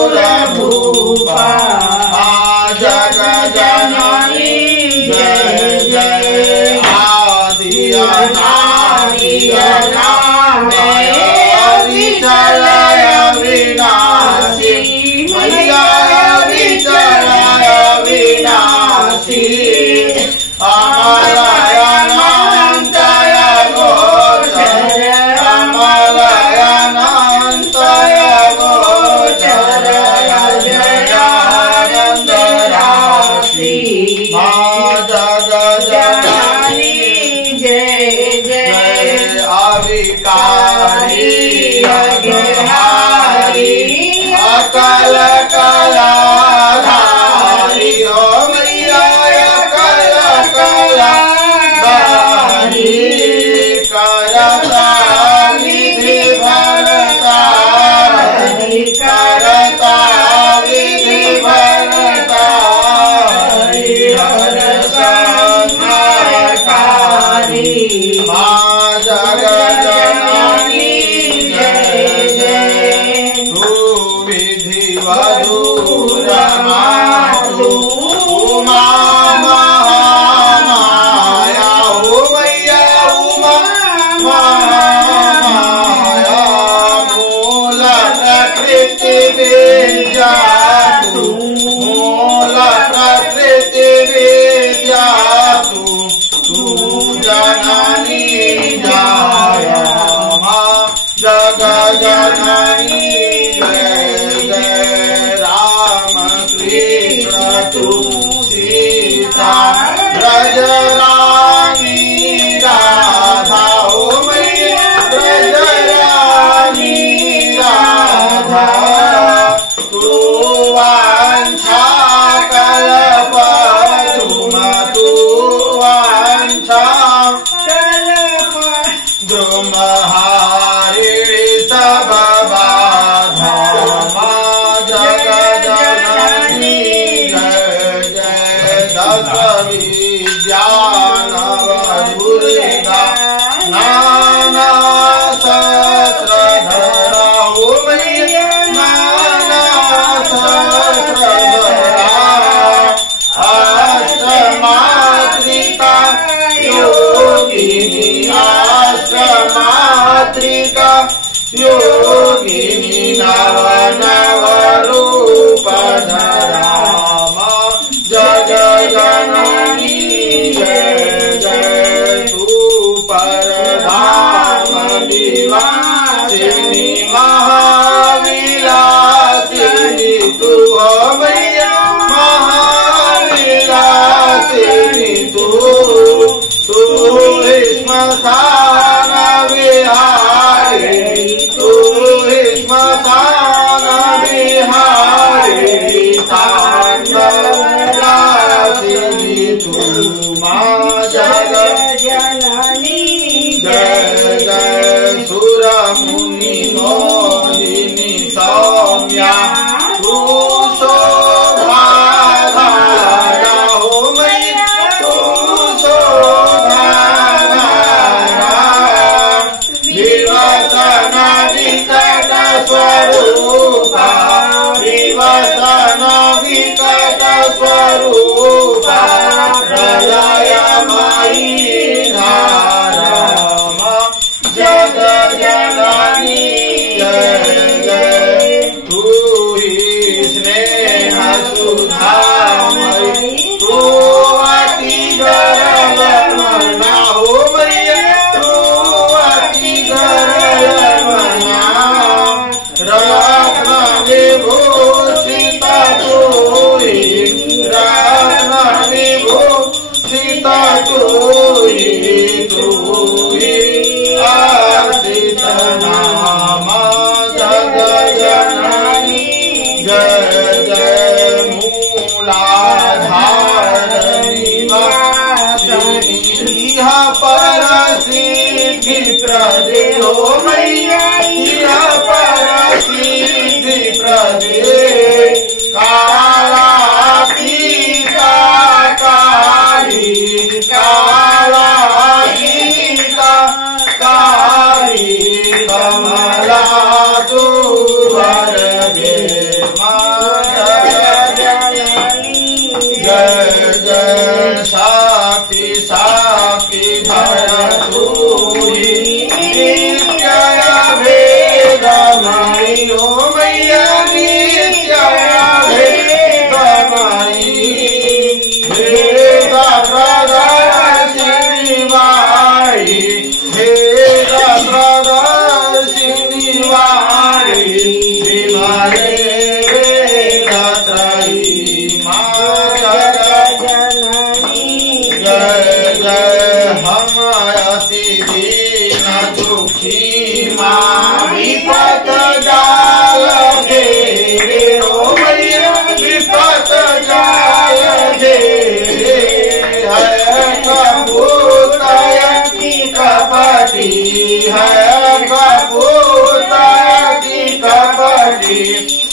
सुरभूपा जगजननी जय जय आदि अनादि अनामय अविचलय विनाशी मैया अविचलय विनाशी अमलय अनंतय गोचर अमलय अनंतय गोचर जयानंद राशि माँ जगजननी जय जय अविकारी अघहारी अकल कलाधारी हो मैया अकल कलाधारी करता विधि भरता करता विधि भरता हर संहारकारी माँ जगजननी जय जय तू विधि वधूर मातु उमा महामाया हो मैया उमा महामाया मूल प्रकृति विद्या तू मूल प्रकृति विद्या तू जननी जाया माँ जगजननी जय जय राम कृष्ण तू सीता ब्रज रानी राधा हो मैया ब्रज रानी राधा तू वांछा कल्प तू वांछा कल्प द्रुमहारी सब बाधा माँ जगजननी जय जय दस विद्या नवदुर्गा नाना शस्त्रधरा हो मैया नाना शस्त्रधरा अष्टमात्रिका योगिनी अष्टमात्रिका योगिनी नव नव रूप धरा माँ जगजननी जय जय तू परधाम विलासिनी महाविलासिनी तू हो मैया महाविलासिनी तू श्मशान विहारी तू श्मशान विहारी तांडवराशिनी तू माँ जगजननी जय जय सुर मुनि मोहिनी सौम्या तू शोभाधारा हो मैया तू विवसन विकट स्वरूपा विवसन विकट स्वरूपा प्रलयमयी धारा जगजननी जय जय तू ही स्नेह सुधामयी तू अति गरलमना हो मैया तू अति गरलमना रत्न विभूषित तू ही रत्न विभूषित तू ही आश्रित नाम जगजननी जय जय मूलाधारणी इह पर सिद्धि प्रदे हो मैया इह पर सिद्धि प्रदे कालातीता काली कालातीता काली कमला तू वर दे जय जय साक्षी साक्षी धरतूरी नित्य भेदमयी ओ मैया नित्य भेदमयी भेद प्रदर्शिनी वाणी भेद प्रदर्शिनी वाणी विमले वेदत्रयी विपत जाल घेरे ओ मैया विपत जाल घेरे है कपूतय की कपटी है कपूतय की कपटी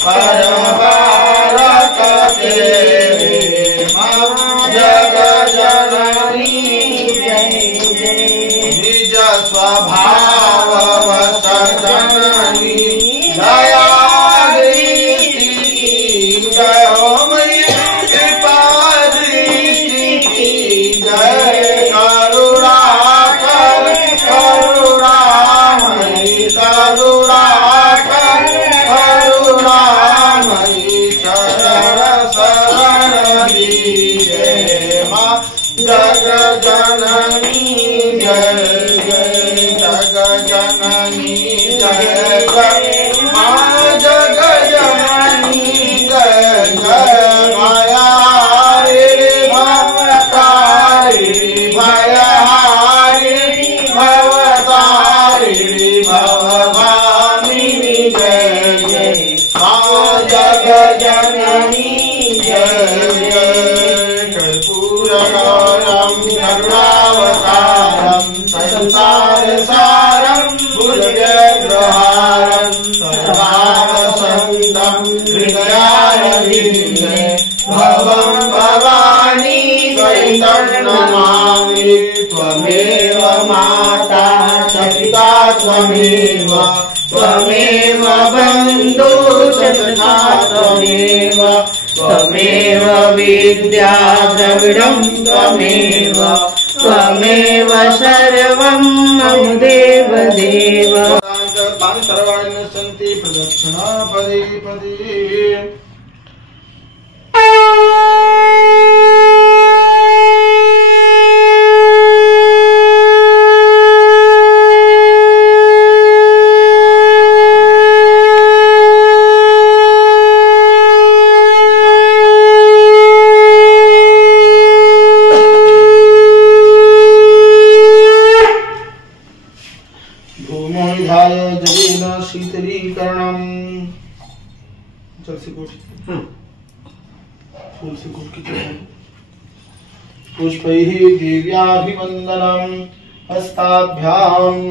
परबारक तेरे जग जननी निज स्वभाव जननी दया दृष्टि जय हो मैया कृपा दृष्टि जय करुणा कर करुणामयी करुणा कर करुणामयी शरण शरण दीजे माँ जग जननी जय जय जग जननी जय जय माँ जग जननी जय जय भयहारिणी भवतारिणी भयहारिणी भवतारिणी भवभामिनी जय जय माँ जग जननी जय जय कर्पूरगौरं करुणावतारं संसारसारं भुजगेन्द्रहारं सर्वावसन्तं हृदयारविन्दे भवं भवानी त्वयितं नमामि त्वमेव माता च पिता त्वमेव त्वमेव बन्धु च सखा त्वमेव त्वमेव विद्या द्रविडं त्वमेव त्वमेव सर्वं मम देव देव सर्वाणि सन्ति प्रदक्षिणा पदे पदे शीतलीकरणं पुष्पैः दिव्याभिवन्दनं हस्ताभ्याम्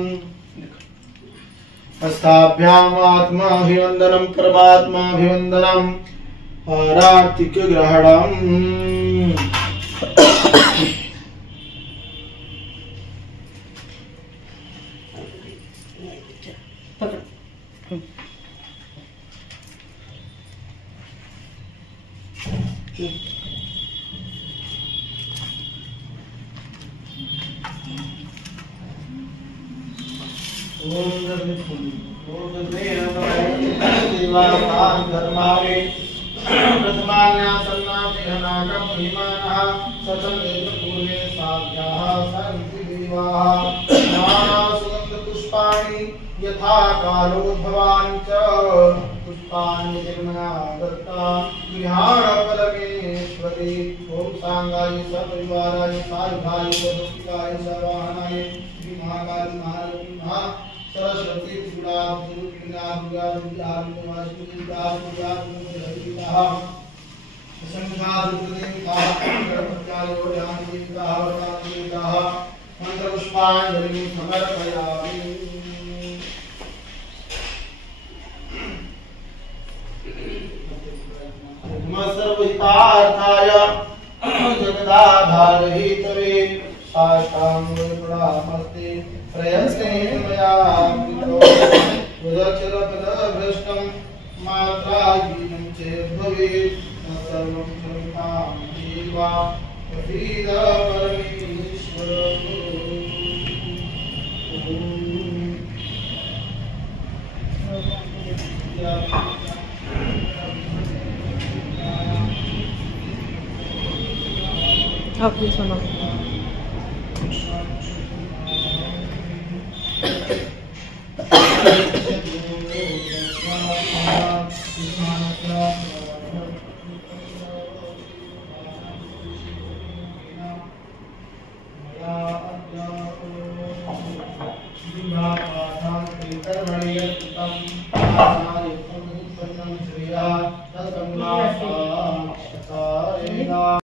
आत्माभिवन्दनं परमात्माभिवन्दनं आरार्तिकग्रहणम् पुष्पाणि यथा कालोद्भवानि च पुष्पाणि निर्मया दत्ता विहार परमेश्वरी ओम सांगाय सपरिवाराय सायुधाय वदुकाय सर्वाहनाय श्री महाकाली महालक्ष्मी महा सरस्वती त्रिपुरा दुर्गा दुर्गा दुर्गा वासुदेव दुर्गा दुर्गा संघा दुर्देवता गणपत्यायो ध्यानदेवता वरदादेवता मंत्र पुष्पांजलि समर्पयामि सर्वहितार्थाय जगदाधारहितवे साष्टांगे प्रणामस्ते प्रयत्नेन मया कृतो उदक्षरपदभ्रष्टं मात्राहीनं चेत् भवेत् सर्वं क्षमतां देवा प्रसीद परमेश्वर Okay, suno. Terima kasih.